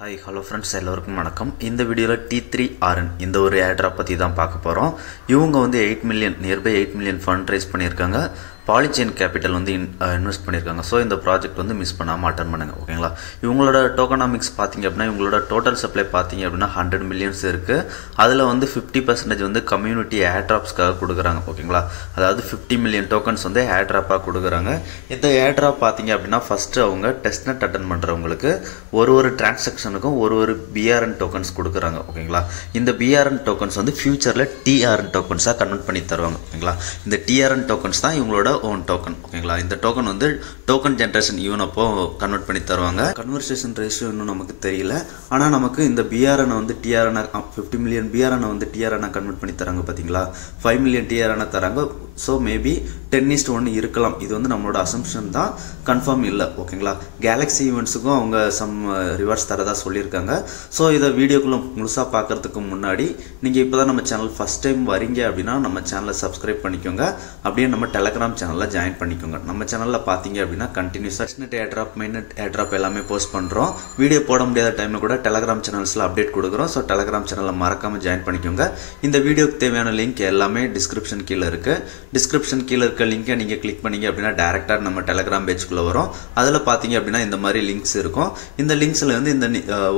Hi, hello friends, எல்லாருக்கும் வணக்கம். இந்த வீடியோவில் T3RN இந்த ஒரு ஏர்ட்ராப் பற்றி தான் பார்க்க போகிறோம். இவங்க வந்து 8 million nearby 8 million fund raise பண்ணியிருக்காங்க. பாலிச்செயின் கேபிட்டல் வந்து இன்வெஸ்ட் பண்ணியிருக்காங்க. ஸோ இந்த ப்ராஜெக்ட் வந்து மிஸ் பண்ணாமல் அட்டன் பண்ணுங்கள், ஓகேங்களா. இவங்களோட டோக்கனாமிக்ஸ் பார்த்தீங்க அப்படின்னா இவங்களோட டோட்டல் சப்ளை பார்த்தீங்க அப்படின்னா 100 மில்லியன்ஸ் இருக்குது. அதில் வந்து 50% வந்து கம்யூனிட்டி ஏர்ட்ராப்ஸ்க்காக கொடுக்குறாங்க, ஓகேங்களா. அதாவது 50 மில்லியன் டோக்கன்ஸ் வந்து ஏர்ட்ராப்பாக கொடுக்குறாங்க. இந்த ஏர்ட்ராப் பார்த்தீங்க அப்படின்னா ஃபஸ்ட்டு அவங்க டெஸ்ட்நெட் அட்டன் பண்ணுறவங்களுக்கு ஒரு டிரான்சாக்ஷனுக்கும் ஒரு BRN டோக்கன்ஸ் கொடுக்குறாங்க, ஓகேங்களா. இந்த BRN டோக்கன்ஸ் வந்து ஃபியூச்சரில் TRN டோக்கன்ஸாக கன்வெர்ட் பண்ணி தருவாங்க, ஓகேங்களா. இந்த TRN டோக்கன்ஸ் தான் இவங்களோட ஓன் டோக்கன், ஓகேங்களா. இந்த டோக்கன் வந்து டோக்கன் ஜென்ரேஷன் ஈவன் அப்போ கன்வெர்ட் பண்ணி தருவாங்க. கன்வர்சேஷன் ரேஷியோ இன்னும் நமக்கு தெரியல. ஆனால் நமக்கு இந்த BRN வந்து TRN 50 மில்லியன் BRN வந்து TRN கன்வெர்ட் பண்ணி தராங்க, பார்த்தீங்களா. 5 மில்லியன் TRN தராங்க. ஸோ மேபி 10:1 இருக்கலாம். இது வந்து நம்மளோட அசம்ஷன் தான், கன்ஃபார்ம் இல்லை, ஓகேங்களா. கேலக்ஸி ஈவெண்ட்ஸுக்கும் அவங்க சம் ரிவார்ட்ஸ் தரதா சொல்லியிருக்காங்க. ஸோ இதை வீடியோக்குள்ள முழுசாக பார்க்கறதுக்கு முன்னாடி நீங்கள் இப்போ தான் நம்ம சேனல் ஃபஸ்ட் டைம் வரீங்க அப்படின்னா நம்ம சேனலை சப்ஸ்கிரைப் பண்ணிக்கோங்க. அப்படியே நம்ம டெலகிராம் சேனலில் ஜாயின் பண்ணிக்கோங்க. நம்ம சேனலில் பார்த்தீங்க அப்படின்னா கண்டினியூஸாக டெஸ்ட்நெட் ஏர்ட்ராப், மெயின்நெட் ஏர்ட்ராப் எல்லாமே போஸ்ட் பண்ணுறோம். வீடியோ போட முடியாத டைமில் கூட டெலகிராம் சேனல்ஸில் அப்டேட் கொடுக்குறோம். ஸோ டெலகிராம் சேனலில் மறக்காமல் ஜாயின் பண்ணிக்கோங்க. இந்த வீடியோக்கு தேவையான லிங்க் எல்லாமே டிஸ்கிரிப்ஷன் கீழே இருக்குது. டிஸ்கிரிப்ஷன் கீழே இருக்க லிங்கை நீங்கள் கிளிக் பண்ணிங்க அப்படின்னா டேரெக்டாக நம்ம டெலகிராம் பேஜ்குள்ளே வரும். அதில் பார்த்தீங்க அப்படின்னா இந்த மாதிரி லிங்க்ஸ் இருக்கும். இந்த லிங்க்ஸில் வந்து இந்த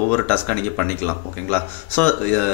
ஒவ்வொரு டாஸ்க்காக நீங்கள் பண்ணிக்கலாம், ஓகேங்களா. ஸோ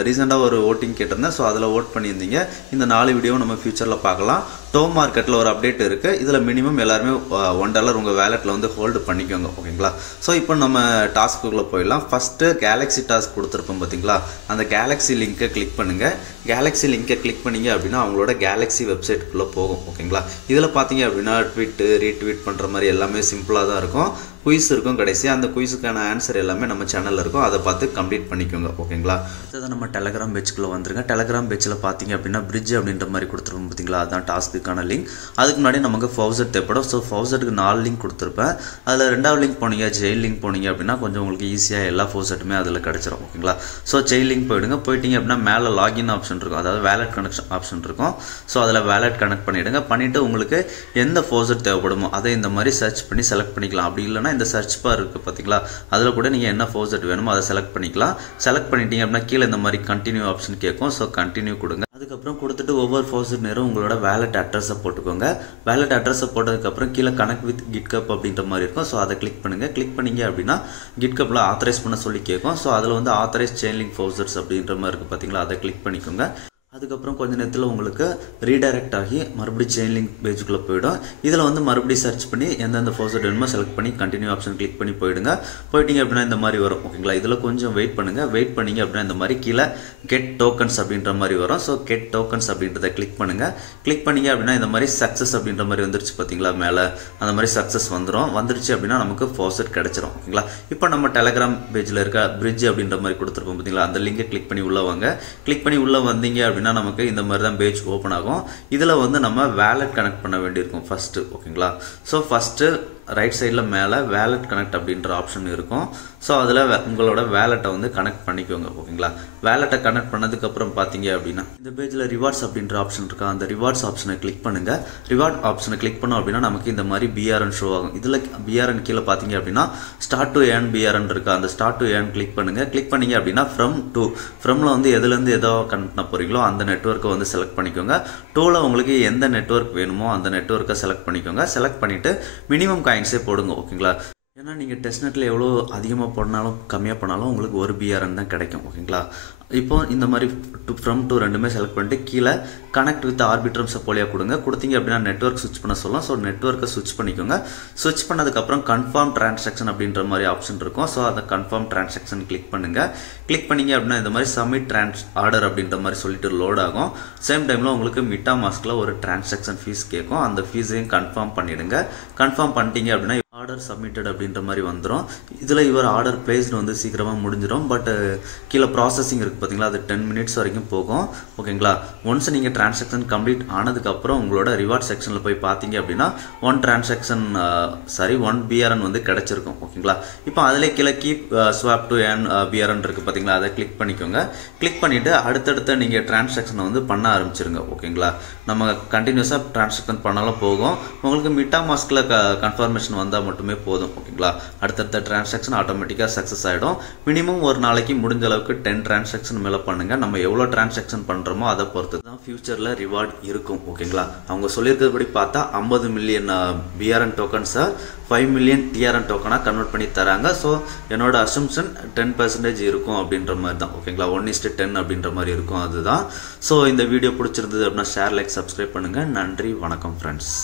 ரீசெண்டாக ஒரு ஓட்டிங் கேட்டிருந்தேன். ஸோ அதில் ஓட் பண்ணியிருந்தீங்க. இந்த 4 வீடியோவும் நம்ம ஃபியூச்சரில் பார்க்கலாம். டோம் மார்க்கெட்டில் ஒரு அப்டேட் இருக்குது. இதில் மினிமம் எல்லாருமே $1 உங்கள் வேலெட்டில் வந்து ஹோல்டு பண்ணிக்கோங்க, ஓகேங்களா. ஸோ இப்போ நம்ம டாஸ்க்குள்ளே போயிடலாம். ஃபஸ்ட்டு கேலக்ஸி டாஸ்க் கொடுத்துருப்போம், பார்த்தீங்களா. அந்த கேலக்ஸி லிங்க்கை கிளிக் பண்ணுங்கள். கேலக்ஸி லிங்க்கை கிளிக் பண்ணிங்க அப்படின்னா அவங்களோட கேலக்ஸி வெப்சைட்டுக்குள்ளே போகும், ஓகேங்களா. இதில் பார்த்தீங்க அப்படின்னா ட்வீட்டு ரீட்வீட் பண்ணுற மாதிரி எல்லாமே சிம்பிளாக தான் இருக்கும். குயிஸ் இருக்கும் கடைசி. அந்த குயிஸுக்கான ஆன்சர் எல்லாமே நம்ம சேனலில் இருக்கும். அதை பார்த்து கம்ப்ளீட் பண்ணிக்கோங்க, ஓகேங்களா. அடுத்தது நம்ம டெலகிராம் பேஜ்குள்ளே வந்துருங்க. டெலகிராம் பேஜில் பார்த்தீங்க அப்படின்னா பிரிட்ஜ் அப்படின்ற மாதிரி கொடுத்துருப்போம், பார்த்தீங்களா. அதுதான் டாஸ்க்குக்கான லிங்க். அதுக்கு முன்னாடி நமக்கு ஃபவுசட் தேவைப்படும். ஸோ ஃபவுசட்டுக்கு 4 லிங்க் கொடுத்துருப்பேன். அதில் 2வது லிங்க் போனீங்க, ஜெயில் லிங்க் போனீங்க அப்படின்னா கொஞ்சம் உங்களுக்கு ஈஸியாக எல்லா ஃபவுசட்டுமே அதில் கிடச்சிரும், ஓகேங்களா. ஸோ ஜெயில் லிங்க் போயிட்டீங்க அப்படின்னா மேலே லாகின் ஆப்ஷன் இருக்கும், அதாவது வேலட் கனெக்ஷன் ஆப்ஷன் இருக்கும். ஸோ அதில் வேலட் கனெக்ட் பண்ணிவிடுங்க. பண்ணிவிட்டு உங்களுக்கு எந்த ஃபவுசட் தேவைப்படுமோ அதை இந்த மாதிரி சர்ச் பண்ணி செலக்ட் பண்ணிக்கலாம். அப்படி இல்லைனா இந்த சர்ச் பார் இருக்குது, பார்த்தீங்களா. அதில் கூட நீங்கள் என்ன ஃபவுசட் வேணுமோ அதை செலக்ட் பண்ணிக்கலாம். செலக்ட் பண்ணிட்டீங்க அப்படின்னா கீழே இந்த மாதிரி கண்டினியூ ஆப்ஷன் கேட்கும். ஸோ கண்டினியூ கொடுங்க. அதுக்கப்புறம் கொடுத்துட்டு ஒவ்வொரு ஃபவுசட் நேரம் உங்களோட வேலட் அட்ரஸை போட்டுக்கோங்க. வேலட் அட்ரஸை போட்டதுக்கப்புறம் கீழே கனெக்ட் வித் கிட்கப் அப்படின்ற மாதிரி இருக்கும். ஸோ அதை கிளிக் பண்ணுங்கள். கிளிக் பண்ணிங்க அப்படின்னா கிட்கப்பில் ஆத்தரைஸ் பண்ண சொல்லி கேட்கும். ஸோ அதில் வந்து ஆத்தரைஸ் செயின் லிங்க் ஃபவுசட்ஸ் அப்படின்ற மாதிரி இருக்குது, பார்த்தீங்களா. அதை கிளிக் பண்ணிக்கோங்க. அதுக்கப்புறம் கொஞ்சம் நேரத்தில் உங்களுக்கு ரீடைரக்ட் ஆகி மறுபடியும் செயின் லிங்க் பேஜுக்குள்ளே போயிடும். இதில் வந்து மறுபடியும் சர்ச் பண்ணி எந்தெந்த ஃபவுசட் வேணுமோ செலக்ட் பண்ணி கண்டினியூ ஆப்ஷன் கிளிக் பண்ணி போயிடுங்க. போயிட்டீங்க அப்படின்னா இந்த மாதிரி வரும், ஓகேங்களா. இதில் கொஞ்சம் வெயிட் பண்ணுங்கள். வெயிட் பண்ணிங்க அப்படின்னா இந்த மாதிரி கீழே கெட் டோக்கன்ஸ் அப்படின்ற மாதிரி வரும். ஸோ கெட் டோக்கன்ஸ் அப்படின்றத கிளிக் பண்ணுங்கள். கிளிக் பண்ணிங்க அப்படின்னா இந்த மாதிரி சக்ஸஸ் அப்படின்ற மாதிரி வந்துருச்சு, பார்த்தீங்களா. மேலே அந்த மாதிரி சக்ஸஸ் வந்துருச்சு அப்படின்னா நமக்கு ஃபவுசட் கிடச்சிரும், ஓகேங்களா. இப்போ நம்ம டெலகிராம் பேஜில் இருக்க பிரிட்ஜ் அப்படின்ற மாதிரி கொடுத்துருப்போம், பார்த்தீங்களா. அந்த லிங்கை கிளிக் பண்ணி உள்ளே வாங்க. கிளிக் பண்ணி உள்ளே வந்தீங்க அப்படின்னா நமக்கு இந்த மாதிரி தான் பேஜ் ஓப்பன் ஆகும். இதில் வந்து நம்ம வேலட் கனெக்ட் பண்ண வேண்டியிருக்கும் ஃபஸ்ட்டு, ஓகேங்களா. ஸோ ஃபஸ்ட்டு ரைட் சைடில் மேலே வேலட் கனெக்ட் அப்படின்ற ஆப்ஷன் இருக்கும். ஸோ அதில் உங்களோட வேலட்டை வந்து கனெக்ட் பண்ணிக்கோங்க, ஓகேங்களா. வேலட்டை கனெக்ட் பண்ணதுக்கப்புறம் பார்த்தீங்க அப்படின்னா இந்த பேஜில் ரிவார்ட்ஸ் அப்படின்ற ஆப்ஷன் இருக்கா. அந்த ரிவார்ட்ஸ் ஆப்ஷனை கிளிக் பண்ணுங்கள். ரிவார்ட் ஆப்ஷனை கிளிக் பண்ணோம் அப்படின்னா நமக்கு இந்த மாதிரி BRN ஷோ ஆகும். இதில் BRN கீழே பார்த்தீங்க அப்படின்னா ஸ்டார்ட் டு ஏர்ன் BRN இருக்கா. அந்த ஸ்டார்ட் டு ஏர்ன் கிளிக் பண்ணுங்கள். கிளிக் பண்ணிங்க அப்படின்னா ஃப்ரம்ல வந்து எதுலேருந்து எதோ கனெக்ட் பண்ண போகிறீங்களோ அந்த நெட்வொர்க்கை வந்து செலக்ட் பண்ணிக்கோங்க. டூவில் உங்களுக்கு எந்த நெட்வொர்க் வேணுமோ அந்த நெட்வொர்க்கை செலக்ட் பண்ணிக்கோங்க. செலக்ட் பண்ணிவிட்டு மினிமம் காயின்ஸே போடுங்க, ஓகேங்களா. ஏன்னா நீங்கள் டெஸ்ட்நெட்டில் எவ்வளோ அதிகமாக போனாலும் கம்மியாக போனாலும் உங்களுக்கு ஒரு BRN தான் கிடைக்கும், ஓகேங்களா. இப்போ இந்த மாதிரி ஃப்ரம் டு ரெண்டுமே செலக்ட் பண்ணிட்டு கீழே கனெக்ட் வித் ஆர்பிட்ரம் சப்போலியாக கொடுத்தீங்க அப்படின்னா நெட்வொர்க் ஸ்விட்ச் பண்ண சொல்லலாம். ஸோ நெட்வொர்க்கை ஸ்விட்ச் பண்ணிக்கோங்க. ஸ்விட்ச் பண்ணதுக்கப்புறம் கன்ஃபார்ம் டிரான்சாக்ஷன் அப்படின்ற மாதிரி ஆப்ஷன் இருக்கும். ஸோ அந்த கன்ஃபார்ம் டிரான்சாக்ஷன் கிளிக் பண்ணுங்கள். கிளிக் பண்ணிங்க அப்படின்னா இந்த மாதிரி சப்மிட் ஆர்டர் அப்படின்ற மாதிரி சொல்லிட்டு லோட் ஆகும். சேம் டைமில் உங்களுக்கு MetaMaskல ஒரு டிரான்சாக்ஷன் ஃபீஸ் கேட்கும். அந்த ஃபீஸையும் கன்ஃபார்ம் பண்ணிவிடுங்க. கன்ஃபார்ம் பண்ணிட்டீங்க அப்படின்னா ஆர்டர் சப்மிட்டட் அப்படின்ற மாதிரி வந்துடும். இதில் இவர் ஆர்டர் பிளேஸ்டு வந்து சீக்கிரமாக முடிஞ்சிடும். பட் கீழே ப்ராசஸிங் இருக்குது, பார்த்தீங்களா. அது 10 மினிட்ஸ் வரைக்கும் போகும், ஓகேங்களா. ஒன்ஸ் நீங்கள் டிரான்சாக்ஷன் கம்ப்ளீட் ஆனதுக்கப்புறம் உங்களோட ரிவார்ட் செக்ஷனில் போய் பார்த்தீங்க அப்படின்னா 1 BRN வந்து கிடச்சிருக்கும், ஓகேங்களா. இப்போ அதிலே கீழே keep swap to earn BRN இருக்குது, பார்த்தீங்களா. அதை கிளிக் பண்ணிக்கோங்க. கிளிக் பண்ணிவிட்டு அடுத்தடுத்த நீங்கள் டிரான்சாக்ஷனை வந்து பண்ண ஆரம்பிச்சிருங்க, ஓகேங்களா. நம்ம கண்டினியூஸாக டிரான்சாக்ஷன் பண்ணாலும் போகும். உங்களுக்கு MetaMaskல கன்ஃபர்மேஷன் வந்தால் மட்டுமே போதும். ஓகேங்களா, அடுத்தடுத்த டிரான்சாக்ஷன் ஆட்டோமேட்டிக்காக சக்ஸஸ் ஆகிடும். மினிமம் ஒரு நாளைக்கு முடிஞ்ச அளவுக்கு 10 டிரான்சாக்ஷன் மேலே பண்ணுங்கள். நம்ம எவ்வளோ டிரான்சாக்ஷன் பண்ணுறோமோ அதை பொறுத்து தான் ஃபியூச்சரில் ரிவார்ட் இருக்கும். ஓகேங்களா, அவங்க சொல்லியிருக்கிறபடி பார்த்தா 50 மில்லியன் பிஆர்என் டோக்கன்ஸை 5 மில்லியன் டிஆர்என் டோக்கனாக கன்வெர்ட் பண்ணி தராங்க. ஸோ என்னோட அசம்ஷன் 10% இருக்கும் அப்படின்ற மாதிரி தான். ஓகேங்களா, 1:10 அப்படின்ற மாதிரி இருக்கும். அதுதான். ஸோ இந்த வீடியோ பிடிச்சிருந்தது அப்படின்னா ஷேர், லைக், சப்ஸ்கிரைப் பண்ணுங்கள். நன்றி, வணக்கம் ஃப்ரெண்ட்ஸ்.